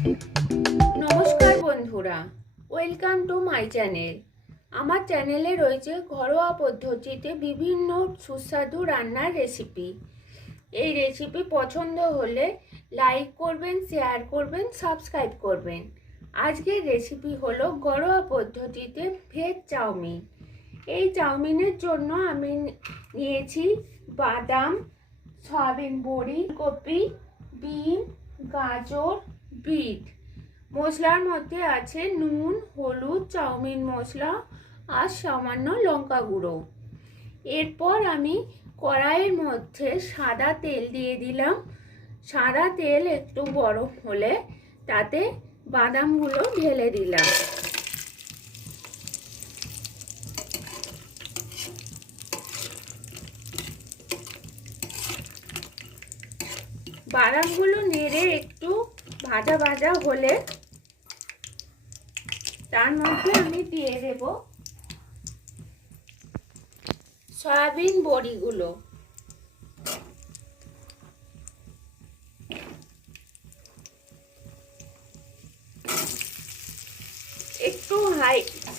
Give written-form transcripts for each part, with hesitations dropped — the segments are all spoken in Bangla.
নমস্কার বন্ধুরা, ওয়েলকাম টু মাই চ্যানেল। আমার চ্যানেলে রয়েছে ঘরোয়া পদ্ধতিতে বিভিন্ন সুস্বাদু রান্নার রেসিপি। এই রেসিপি পছন্দ হলে লাইক করবেন, শেয়ার করবেন, সাবস্ক্রাইব করবেন। আজকের রেসিপি হলো ঘরোয়া পদ্ধতিতে ভেজ চাউমিন। এই চাউমিনের জন্য আমি নিয়েছি বাদাম, সয়াবিন বড়ি, কপি, বিন, গাজর, বিট। মশলার মধ্যে আছে নুন, হলুদ, চাউমিন মশলা আর সামান্য লঙ্কা গুঁড়ো। এরপর আমি কড়াইয়ের মধ্যে সাদা তেল দিয়ে দিলাম। সাদা তেল একটু গরম হলে তাতে বাদামগুলো ঢেলে দিলাম। বাদামগুলো নেড়ে একটু ভাজা ভাজা হলে তার মধ্যে আমি দিয়ে দেব সয়াবিন বড়িগুলো। একটু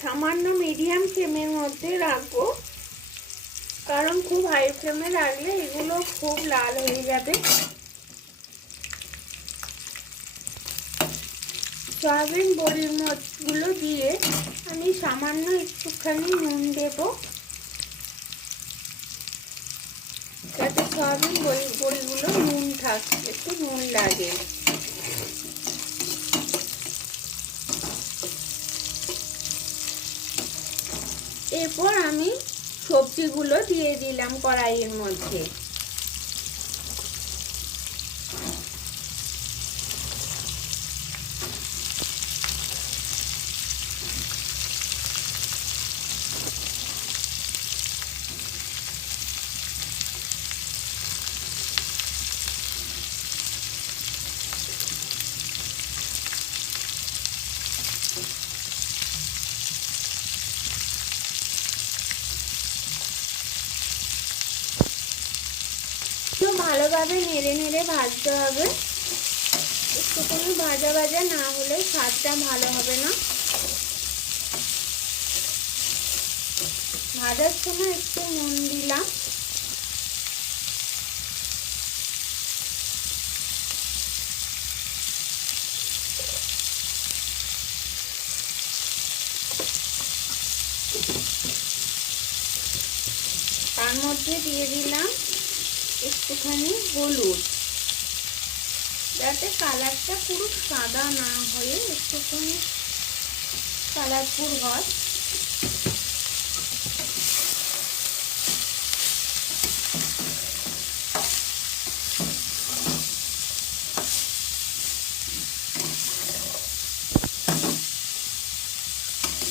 সামান্য মিডিয়াম ফ্লেমের মধ্যে রাখবো, কারণ খুব হাই ফ্লেমে রাখলে এগুলো খুব লাল হয়ে যাবে। সয়াবিন বড়ির গুলো দিয়ে আমি সামান্য একটুখানি নুন দেব, যাতে সয়াবিন বড়িগুলো নুন থাকে, একটু নুন লাগে। এরপর আমি সবজিগুলো দিয়ে দিলাম কড়াইয়ের মধ্যে। ভালোভাবে নেড়ে নেড়ে ভাজতে হবে। একটুখানি ভাজা ভাজা না হলে স্বাদটা ভালো হবে না। ভাজার সময় একটু নুন দিলাম। তার মধ্যে দিয়ে দিলাম একটুখানি হলুদ, যাতে কালারটা পুরো সাদা না হয়ে একটুখানি কালারফুল হয়।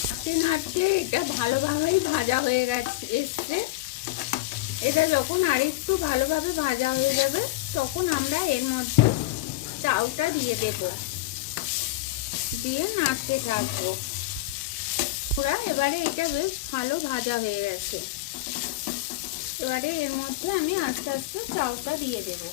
নাড়তে নাড়তে এটা ভালোভাবেই ভাজা হয়ে এসছে। এটা যখন আরেকটু ভালোভাবে ভাজা হয়ে যাবে তখন আমরা এর মধ্যে চাউটা দিয়ে দেব, দিয়ে নাড়তে থাকবো। পুরা এবারে এটা বেশ ভালো ভাজা হয়ে গেছে। এবারে এর মধ্যে আমি আস্তে আস্তে চাউটা দিয়ে দেব।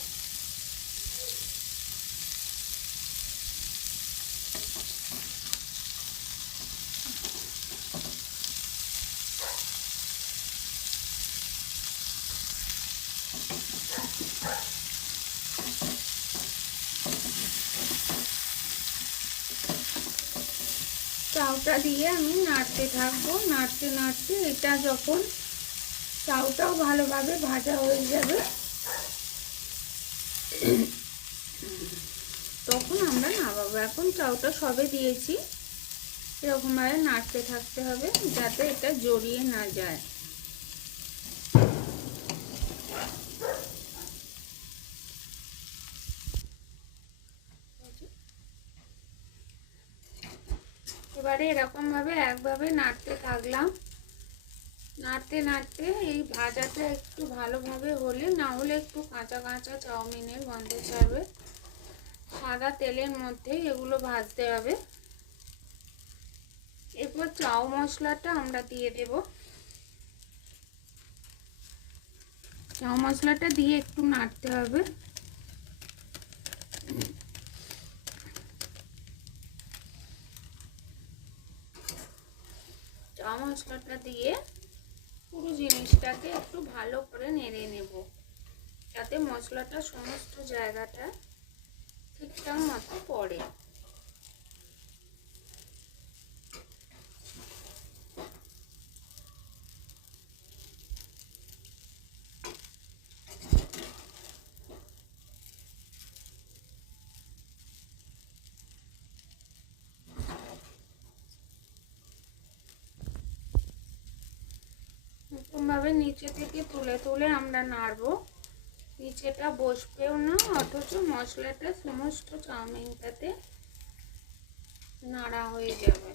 চাউটা দিয়ে আমি নাড়তে থাকবো। নাড়তে নাড়তে এটা যখন চাউটাও ভালোভাবে ভাজা হয়ে যাবে তখন আমরা নামাবো। এখন চাউটা সবে দিয়েছি, এরকমভাবে নাড়তে থাকতে হবে যাতে এটা জড়িয়ে না যায়। এবারে এরকমভাবে একভাবে নাড়তে থাকলাম। নাড়তে নাড়তে এই ভাজাটা একটু ভালোভাবে হলে, না হলে একটু কাঁচা কাঁচা চাউমিনের গন্ধ ছাড়বে। সাদা তেলের মধ্যে এগুলো ভাজতে হবে। এরপর চাউ মশলাটা আমরা দিয়ে দেব। চাউ মশলাটা দিয়ে একটু নাড়তে হবে। মশলাটা দিয়ে পুরো জিনিসটাকে একটু ভালো করে নেড়ে নেব, যাতে মশলাটা সমস্ত জায়গাটা ঠিকঠাক মতো পড়ে। এরকমভাবে নিচে থেকে তুলে তুলে আমরা নাড়বো, নিচেটা বসবেও না, অথচ মশলাটা সমস্ত চাউমিনটাতে নাড়া হয়ে যাবে।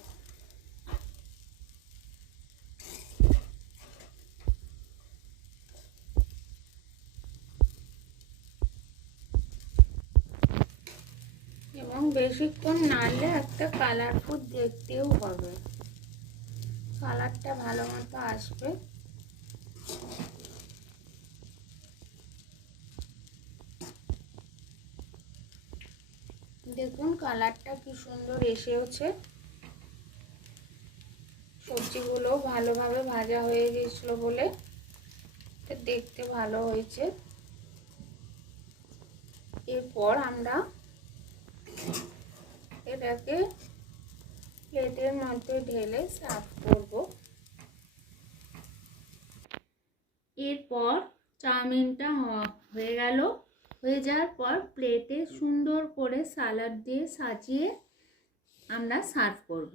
এবং বেশিক্ষণ নাড়লে একটা কালারফুল দেখতেও হবে, কালারটা ভালো মতো আসবে। দেখুন কালারটা কি সুন্দর এসেছে, সবজিগুলো ভালোভাবে ভাজা হয়ে গেছিল বলে দেখতে ভালো হয়েছে। এরপর আমরা এটাকে প্লেটের মধ্যে ঢেলে সার্ভ করব। এরপর চাউমিনটা হয়ে গেল, হয়ে যাওয়ার পর প্লেটে সুন্দর করে সালাড দিয়ে সাজিয়ে আমরা সার্ভ করব।